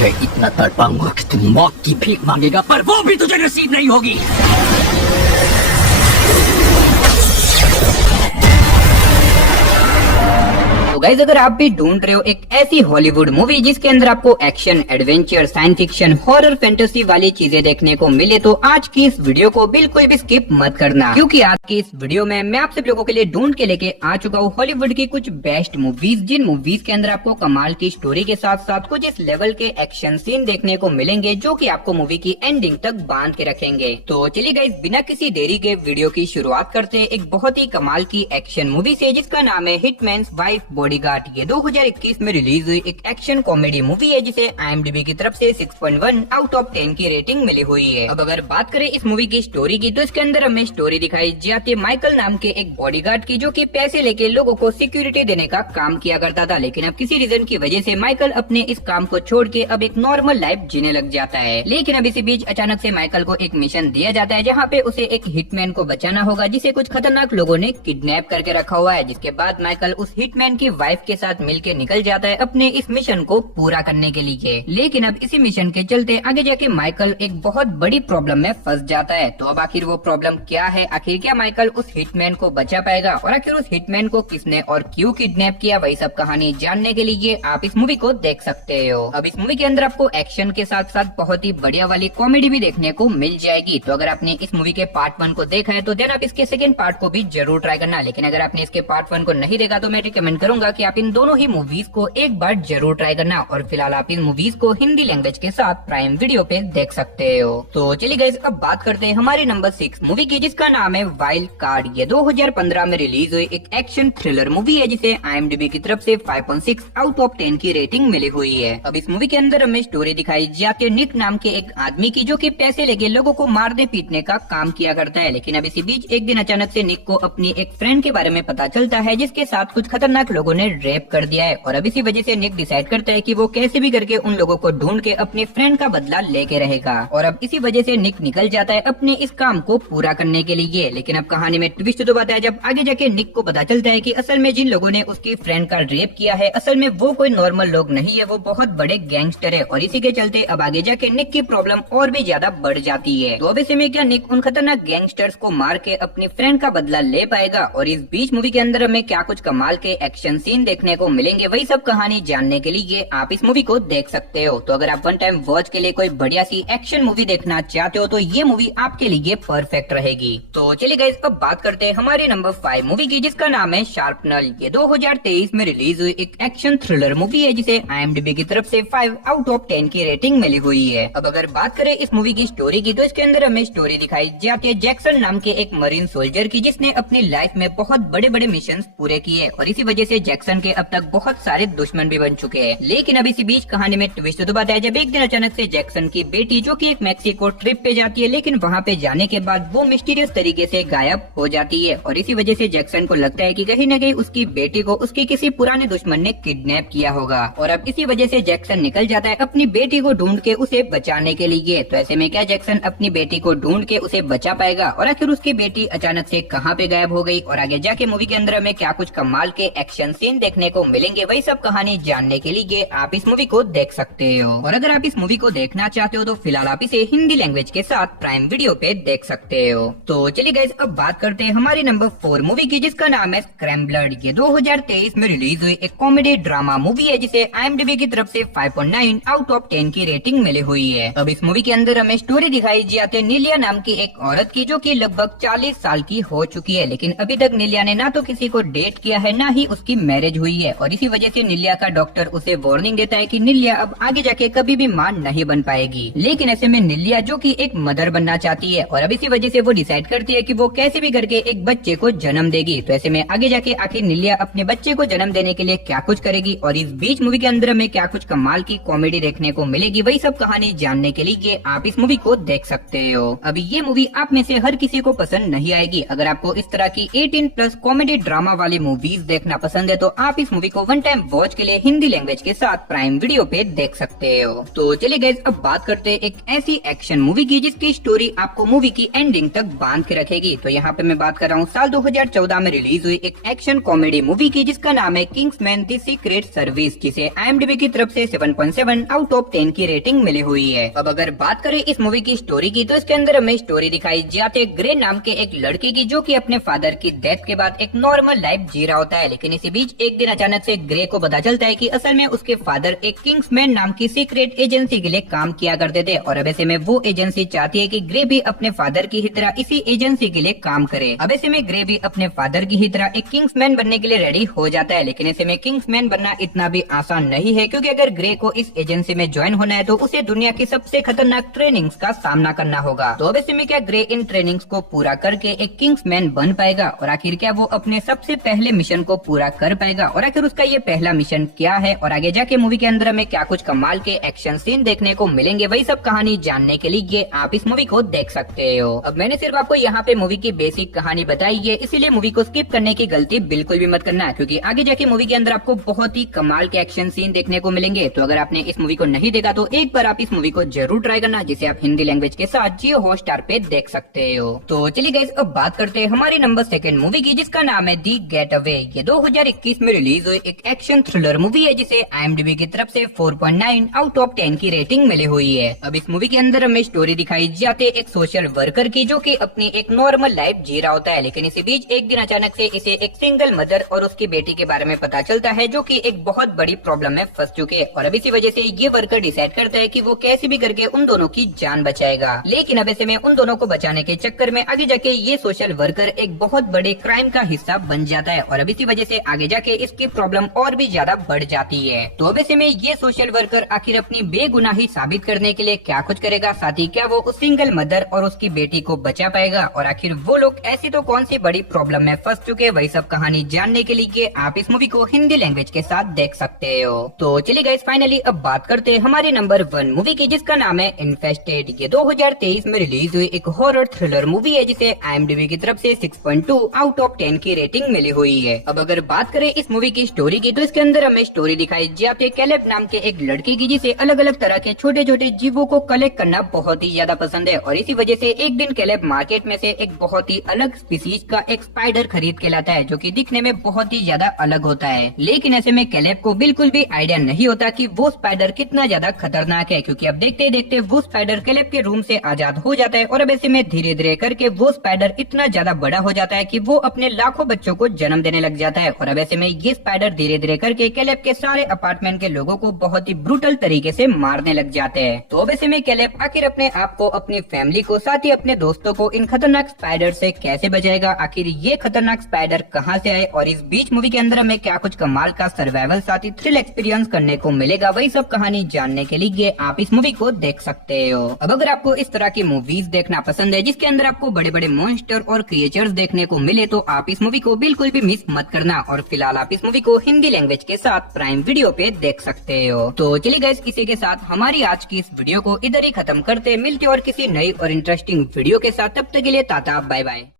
तुझे इतना तड़पाऊंगा कि तुम मौत की भीख मांगेगा, पर वो भी तुझे नसीब नहीं होगी। गाइस, अगर आप भी ढूंढ रहे हो एक ऐसी हॉलीवुड मूवी जिसके अंदर आपको action, adventure, science fiction, horror, fantasy वाली चीजें देखने को मिले, तो आज की इस वीडियो को बिल्कुल भी स्किप मत करना, क्योंकि आज की इस वीडियो में मैं आप सब लोगों के लिए ढूंढ के लेके आ चुका हूँ हॉलीवुड की कुछ बेस्ट मूवीज, जिन मूवीज के अंदर आपको कमाल की स्टोरी के साथ साथ कुछ इस लेवल के एक्शन सीन देखने को मिलेंगे जो की आपको मूवी की एंडिंग तक बांध के रखेंगे। तो चलिए गाइस, बिना किसी देरी के वीडियो की शुरुआत करते हैं एक बहुत ही कमाल की एक्शन मूवी से, जिसका नाम है हिटमैन्स वाइफ बॉडीगार्ड। ये 2021 में रिलीज हुई एक एक्शन कॉमेडी मूवी है जिसे IMDb की तरफ से 6.1 आउट ऑफ 10 की रेटिंग मिली हुई है। अब अगर बात करें इस मूवी की स्टोरी की, तो इसके अंदर हमें स्टोरी दिखाई जाती है माइकल नाम के एक बॉडीगार्ड की, जो कि पैसे लेके लोगों को सिक्योरिटी देने का काम किया करता था। लेकिन अब किसी रीजन की वजह से माइकल अपने इस काम को छोड़ के अब एक नॉर्मल लाइफ जीने लग जाता है। लेकिन अब इसी बीच अचानक से माइकल को एक मिशन दिया जाता है जहाँ पे उसे एक हिटमैन को बचाना होगा, जिसे कुछ खतरनाक लोगों ने किडनैप करके रखा हुआ है। जिसके बाद माइकल उस हिटमैन की वाइफ के साथ मिलके निकल जाता है अपने इस मिशन को पूरा करने के लिए। लेकिन अब इसी मिशन के चलते आगे जाके माइकल एक बहुत बड़ी प्रॉब्लम में फंस जाता है। तो अब आखिर वो प्रॉब्लम क्या है, आखिर क्या माइकल उस हिटमैन को बचा पाएगा, और आखिर उस हिटमैन को किसने और क्यों किडनैप किया, वही सब कहानी जानने के लिए आप इस मूवी को देख सकते हो। अब इस मूवी के अंदर आपको एक्शन के साथ साथ बहुत ही बढ़िया वाली कॉमेडी भी देखने को मिल जाएगी। तो अगर आपने इस मूवी के पार्ट 1 को देखा है तो देन आप इसके सेकंड पार्ट को भी जरूर ट्राई करना। लेकिन अगर आपने इसके पार्ट 1 को नहीं देखा तो मैं रिकमेंड करूंगा कि आप इन दोनों ही मूवीज को एक बार जरूर ट्राई करना। और फिलहाल आप इन मूवीज को हिंदी लैंग्वेज के साथ प्राइम वीडियो पे देख सकते हो। तो चलिए गाइस, अब बात करते हैं हमारी नंबर 6 मूवी की, जिसका नाम है वाइल्ड कार्ड। ये 2015 में रिलीज हुई एक एक्शन थ्रिलर मूवी है जिसे IMDb की तरफ से 5.6 आउट ऑफ 10 की रेटिंग मिली हुई है। अब इस मूवी के अंदर हमें स्टोरी दिखाई जाती है निक नाम के एक आदमी की, जो कि पैसे लेके लोगों को मारने पीटने का काम किया करता है। लेकिन अब इसी बीच एक दिन अचानक से निक को अपनी एक फ्रेंड के बारे में पता चलता है, जिसके साथ कुछ खतरनाक लोगों ने रेप कर दिया है। और अब इसी वजह से निक डिसाइड करता है कि वो कैसे भी करके उन लोगों को ढूंढ के अपने फ्रेंड का बदला लेके रहेगा। और अब इसी वजह से निक निकल जाता है अपने इस काम को पूरा करने के लिए। लेकिन अब कहानी में ट्विस्ट तो आता है जब आगे जाके निक को पता चलता है कि असल में जिन लोगों ने उसकी फ्रेंड का रेप किया है, असल में वो कोई नॉर्मल लोग नहीं है, वो बहुत बड़े गैंगस्टर है। और इसी के चलते अब आगे जाके निक की प्रॉब्लम और भी ज्यादा बढ़ जाती है। तो अब ऐसे में क्या निक उन खतरनाक गैंगस्टर्स को मार के अपनी फ्रेंड का बदला ले पाएगा? और इस बीच मूवी के अंदर हमें क्या कुछ कमाल के एक्शन सीन देखने को मिलेंगे, वही सब कहानी जानने के लिए आप इस मूवी को देख सकते हो। तो अगर आप वन टाइम वॉच के लिए कोई बढ़िया सी एक्शन मूवी देखना चाहते हो तो ये मूवी आपके लिए परफेक्ट रहेगी। तो चलिए गाइस, अब बात करते हैं हमारी नंबर 5 मूवी की, जिसका नाम है शार्पनल। ये 2023 में रिलीज हुई एक एक्शन थ्रिलर मूवी है जिसे IMDb की तरफ से 5 आउट ऑफ 10 की रेटिंग मिली हुई है। अब अगर बात करें इस मूवी की स्टोरी की, तो इसके अंदर हमें स्टोरी दिखाई जाती है जैक्सन नाम के एक मरीन सोल्जर की, जिसने अपनी लाइफ में बहुत बड़े बड़े मिशन पूरे किए। और इसी वजह से जैक्सन के अब तक बहुत सारे दुश्मन भी बन चुके हैं। लेकिन अब इसी बीच कहानी में ट्विस्ट तो आता है जब एक दिन अचानक से जैक्सन की बेटी, जो कि एक मैक्सिको ट्रिप पे जाती है, लेकिन वहाँ पे जाने के बाद वो मिस्टीरियस तरीके से गायब हो जाती है। और इसी वजह से जैक्सन को लगता है कि कहीं न कहीं उसकी बेटी को उसके किसी पुराने दुश्मन ने किडनैप किया होगा। और अब इसी वजह से जैक्सन निकल जाता है अपनी बेटी को ढूंढ के उसे बचाने के लिए। तो ऐसे में क्या जैक्सन अपनी बेटी को ढूंढ के उसे बचा पाएगा, और आखिर उसकी बेटी अचानक से कहाँ पे गायब हो गई, और आगे जाके मूवी के अंदर हमें क्या कुछ कमाल के एक्शन सीन देखने को मिलेंगे, वही सब कहानी जानने के लिए आप इस मूवी को देख सकते हो। और अगर आप इस मूवी को देखना चाहते हो तो फिलहाल आप इसे हिंदी लैंग्वेज के साथ प्राइम वीडियो पे देख सकते हो। तो चलिए गाइस, अब बात करते हैं हमारी नंबर 4 मूवी की, जिसका नाम है स्क्रैम्बलर। ये 2023 में रिलीज हुई एक कॉमेडी ड्रामा मूवी है जिसे IMDb की तरफ से 5.9 आउट ऑफ 10 की रेटिंग मिली हुई है। अब इस मूवी के अंदर हमें स्टोरी दिखाई जाती है निलिया नाम की एक औरत की, जो कि लगभग 40 साल की हो चुकी है। लेकिन अभी तक निलिया ने ना तो किसी को डेट किया है, ना ही उसकी मैरिज हुई है। और इसी वजह से निलिया का डॉक्टर उसे वार्निंग देता है कि निलिया अब आगे जाके कभी भी मां नहीं बन पाएगी। लेकिन ऐसे में निलिया, जो कि एक मदर बनना चाहती है, और अब इसी वजह से वो डिसाइड करती है कि वो कैसे भी करके एक बच्चे को जन्म देगी। तो ऐसे में आगे जाके आखिर निलिया अपने बच्चे को जन्म देने के लिए क्या कुछ करेगी, और इस बीच मूवी के अंदर हमें क्या कुछ कमाल की कॉमेडी देखने को मिलेगी, वही सब कहानी जानने के लिए आप इस मूवी को देख सकते हो। अभी ये मूवी आप में से हर किसी को पसंद नहीं आएगी। अगर आपको इस तरह की 18+ कॉमेडी ड्रामा वाली मूवीज देखना पसंद है तो आप इस मूवी को वन टाइम वॉच के लिए हिंदी लैंग्वेज के साथ प्राइम वीडियो पे देख सकते हो। तो चलिए गाइस, अब बात करते हैं एक ऐसी एक्शन मूवी की जिसकी स्टोरी आपको मूवी की एंडिंग तक बांध के रखेगी। तो यहाँ पे मैं बात कर रहा हूँ साल 2014 में रिलीज हुई एक एक्शन कॉमेडी मूवी की जिसका नाम है किंग्समैन द सीक्रेट सर्विस, जिसे IMDb की तरफ से 7.7 आउट ऑफ 10 की रेटिंग मिली हुई है। अब अगर बात करें इस मूवी की स्टोरी की, तो इसके अंदर हमें स्टोरी दिखाई जाती है ग्रे नाम के एक लड़के की, जो कि अपने फादर की डेथ के बाद एक नॉर्मल लाइफ जी रहा होता है। लेकिन इसी बीच एक दिन अचानक से ग्रे को पता चलता है कि असल में उसके फादर एक किंग्समैन नाम की सीक्रेट एजेंसी के लिए काम किया करते थे, और अब ऐसे में वो एजेंसी चाहती है कि ग्रे भी अपने फादर की ही तरह इसी एजेंसी के लिए काम करे। अब ऐसे में ग्रे भी अपने फादर की ही तरह एक किंग्समैन बनने के लिए रेडी हो जाता है। लेकिन ऐसे में किंग्समैन बनना इतना भी आसान नहीं है, क्योंकि अगर ग्रे को इस एजेंसी में ज्वाइन होना है तो उसे दुनिया की सबसे खतरनाक ट्रेनिंग्स का सामना करना होगा। तो अब ऐसे में क्या ग्रे इन ट्रेनिंग्स को पूरा करके एक किंग्समैन बन पाएगा, और आखिर क्या वो अपने सबसे पहले मिशन को पूरा कर पाएगा, और आखिर उसका ये पहला मिशन क्या है, और आगे जाके मूवी के अंदर हमें क्या कुछ कमाल के एक्शन सीन देखने को मिलेंगे, वही सब कहानी जानने के लिए आप इस मूवी को देख सकते हो। अब मैंने सिर्फ आपको यहाँ पे मूवी की बेसिक कहानी बताई है, इसीलिए मूवी को स्किप करने की गलती बिल्कुल भी मत करना, क्योंकि आगे जाके मूवी के अंदर आपको बहुत ही कमाल के एक्शन सीन देखने को मिलेंगे। तो अगर आपने इस मूवी को नहीं देखा तो एक बार आप इस मूवी को जरूर ट्राई करना, जिसे आप हिंदी लैंग्वेज के साथ जियो हॉटस्टार पे देख सकते हो। तो चलिए गाइस, अब बात करते हैं हमारी नंबर 2 मूवी की, जिसका नाम है दी गेट अवे। ये 2021 में रिलीज हुई एक एक्शन थ्रिलर मूवी है, जिसे IMDb की तरफ से 4.9 आउट ऑफ 10 की रेटिंग मिली हुई है। अब इस मूवी के अंदर हमें स्टोरी दिखाई जाती है एक सोशल वर्कर की, जो कि अपनी एक नॉर्मल लाइफ जी रहा होता है। लेकिन इसी बीच एक दिन अचानक से इसे एक सिंगल मदर और उसकी बेटी के बारे में पता चलता है, जो कि एक बहुत बड़ी प्रॉब्लम में फंस चुके हैं, और अब इसी वजह से ये वर्कर डिसाइड करता है कि वो कैसे भी करके उन दोनों की जान बचाएगा। लेकिन अब ऐसे में उन दोनों को बचाने के चक्कर में आगे जाके ये सोशल वर्कर एक बहुत बड़े क्राइम का हिस्सा बन जाता है, और अब इसी वजह से आगे जाके इसकी प्रॉब्लम और भी ज्यादा बढ़ जाती है। तो अब ऐसे में ये सोशल वर्कर आखिर अपनी बेगुनाही साबित करने के लिए क्या कुछ करेगा, साथ ही क्या वो उस सिंगल मदर और उसकी बेटी को बचा पाएगा, और आखिर वो लोग ऐसी तो कौन सी बड़ी प्रॉब्लम में फंस चुके, वही सब कहानी जानने के लिए आप इस मूवी को हिंदी लैंग्वेज के साथ देख सकते हो। तो चलिए गाइस, फाइनली अब बात करते हैं हमारी नंबर 1 मूवी की, जिसका नाम है इन्फेस्टेड। ये 2023 में रिलीज हुई एक हॉरर थ्रिलर मूवी है, जिसे IMDb की तरफ से 6.2 आउट ऑफ 10 की रेटिंग मिली हुई है। अब अगर बात करें इस मूवी की स्टोरी की, तो इसके अंदर हमें स्टोरी दिखाई जाती है कैलेब नाम के एक लड़के की, जिसे अलग अलग तरह के छोटे छोटे जीवों को कलेक्ट करना बहुत ही ज्यादा पसंद है, और इसी वजह से एक दिन कैलेब मार्केट में से एक बहुत ही अलग स्पीसीज का एक स्पाइडर खरीद के लाता है, जो कि दिखने में बहुत ही ज्यादा अलग होता है। लेकिन ऐसे में कैलेब को बिल्कुल भी आइडिया नहीं होता कि वो स्पाइडर कितना ज्यादा खतरनाक है, क्योंकि अब देखते देखते वो स्पाइडर कैलेब के रूम से आजाद हो जाता है, और अब ऐसे में धीरे धीरे करके वो स्पाइडर इतना ज्यादा बड़ा हो जाता है कि वो अपने लाखों बच्चों को जन्म देने लग जाता है, और अब ऐसे में ये स्पाइडर धीरे धीरे करके कैलेब के सारे अपार्टमेंट के लोगों को बहुत ही ब्रूटल तरीके से मारने लग जाते हैं। तो अब ऐसे में कैलेब आखिर अपने आप को, अपनी फैमिली को, साथ ही अपने दोस्तों को इन खतरनाक स्पाइडर से कैसे बचाएगा, आखिर ये खतरनाक स्पाइडर कहाँ से आए, और इस बीच मूवी के अंदर हमें क्या कुछ कमाल का सर्वाइवल साथ ही थ्रिल एक्सपीरियंस करने को मिलेगा, वही सब कहानी जानने के लिए आप इस मूवी को देख सकते हो। अब अगर आपको इस तरह की मूवीज देखना पसंद है, जिसके अंदर आपको बड़े बड़े मॉन्स्टर और क्रिएचर्स देखने को मिले, तो आप इस मूवी को बिल्कुल भी मिस मत करना, और फिलहाल आप इस मूवी को हिंदी लैंग्वेज के साथ प्राइम वीडियो पे देख सकते हो। तो चलिए गाइस, इसी के साथ हमारी आज की इस वीडियो को इधर ही खत्म करते, मिलते और किसी नई और इंटरेस्टिंग वीडियो के साथ। तब तक के लिए टाटा बाय बाय।